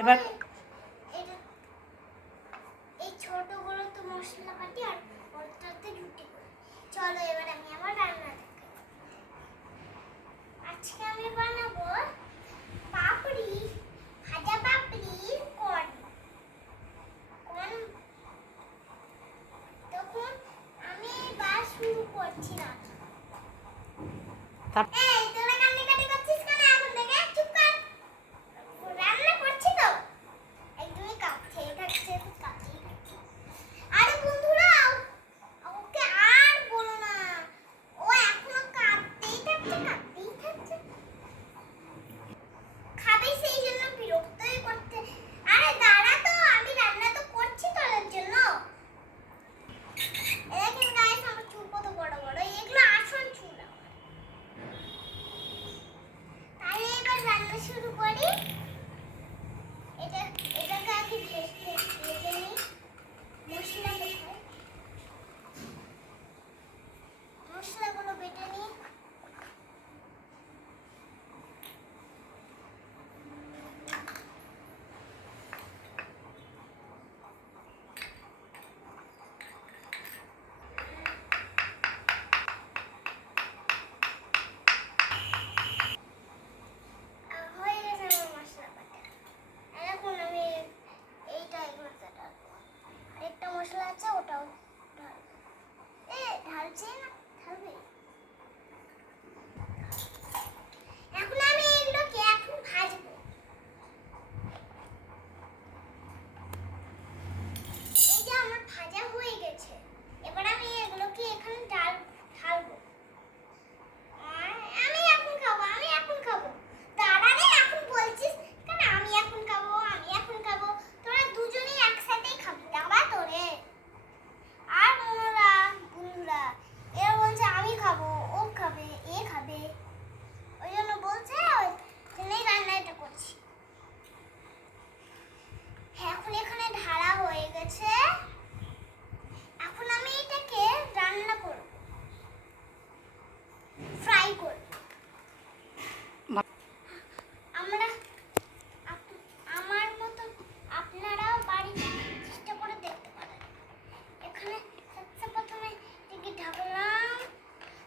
এবার এই ছোটগুলো তো মশলা কাটি আর ওটাতে রুটি করি। চলো এবার আমি আমার রান্না দেখাই। আজকে আমি বানাবো পাপড়ি, ভাজা পাপড়ি কর্ন। তখন আমি এবার শুরু করছি না। এই তোরা কান্নাকাটি করছিস কেন এখন থেকে? চুপ কর। রান্না করছি তো। একদমই কাঁপছে থাকছে তো কাঁপছেই থাকছে। আরে বন্ধুরা ওকে আর বলো না। ও এখনো কাঁদতেই থাকছে। খাবে সেই জন্য বিরক্তই করতে। আরে দাঁড়া তো, আমি রান্না তো করছি তোদের জন্য। দেখেন গাইস আমার চুল কত বড় বড়, এগুলো আসল চুল আমার। তাহলে এবার রান্না শুরু করি। এটাকে আগে ভেজে নিই। মশলা কোথায়? মশলাগুলো বেটে নিই। হয়ে গেছে আমার মশলা বাটা। এখন আমি মশলাটা ঢালবো। আরেকটা মশলা আছে ওটাও ঢালবো। ঢালছে না, ঢালবে। এখন আমি এগুলোকে এখন ভাজবো। এই যে আমার ভাজা হয়ে গেছে। এবার আমি এগুলোকে এখানে ঢালবো। আমি এখন খাবো। দাঁড়া রে, এখন বলছিস কেন আমি এখন খাবো? তোরা দুজনেই একসাথেই খাবি, দাঁড়া তো রে। আর বন্ধুরা এরা বলছে আমি খাবো, ও খাবে, এ খাবে। ওই জন্য বলছে, ওই জন্যই রান্নাটা করছি। এখন এখানে ঢালা হয়ে গেছে। এখন আমি এটাকে রান্না করব, ফ্রাই করব। আমার মতো আপনারাও বাড়িতে চেষ্টা করে দেখতে পারেন। এখানে সবচেয়ে প্রথমে এটাকে ঢাকলাম,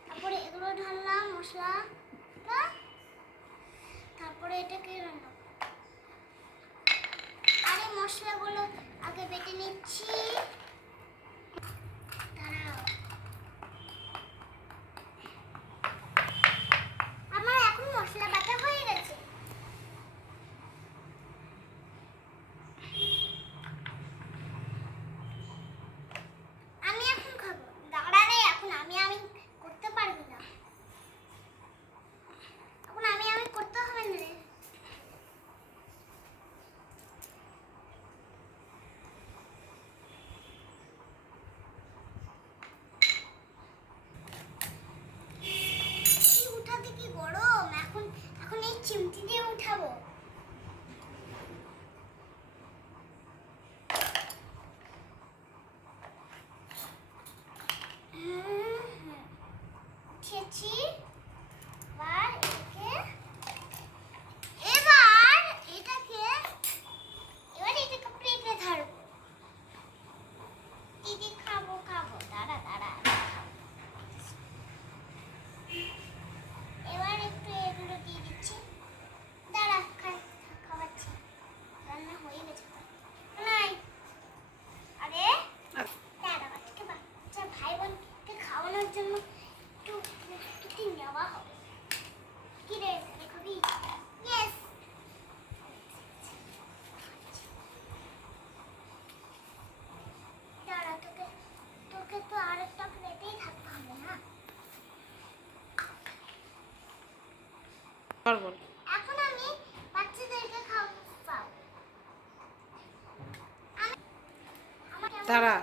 তারপরে এগুলো ঢাললাম মশলা, তারপরে এটাকে রান্না করব। আর এই মশলাগুলো আগে বেটে নিচ্ছি। দাঁড়াও, আমার এখন মশলা বাটা হয়ে গেছে। আমি এখন খাবো। দাঁড়া রে, এখন আমি করতে পারবি না। এখন আমি করতে হবে না রে। উঠাতে কি গরম, এখন এই চিমটি দিয়ে উঠাবো। উঠেছি। এবার এটাকে প্লেটে ধরবো। দিদি খাবো। দাঁড়া। এবার একটু এগুলো দিয়ে দিচ্ছি। দাঁড়া, খাওয়াচ্ছি। রান্না হয়ে গেছে। নাই আরে দাঁড়া, বাচ্চা ভাই বোনকে খাওয়ানোর জন্য একটু নেওয়া হবে। কি রে, খাবি? ইয়েস। দাঁড়া, তোকে তো আরেকটা প্লেটেই থাকতে হবে না। এখন আমি বাচ্চাদেরকে খাওয়াবো। তারা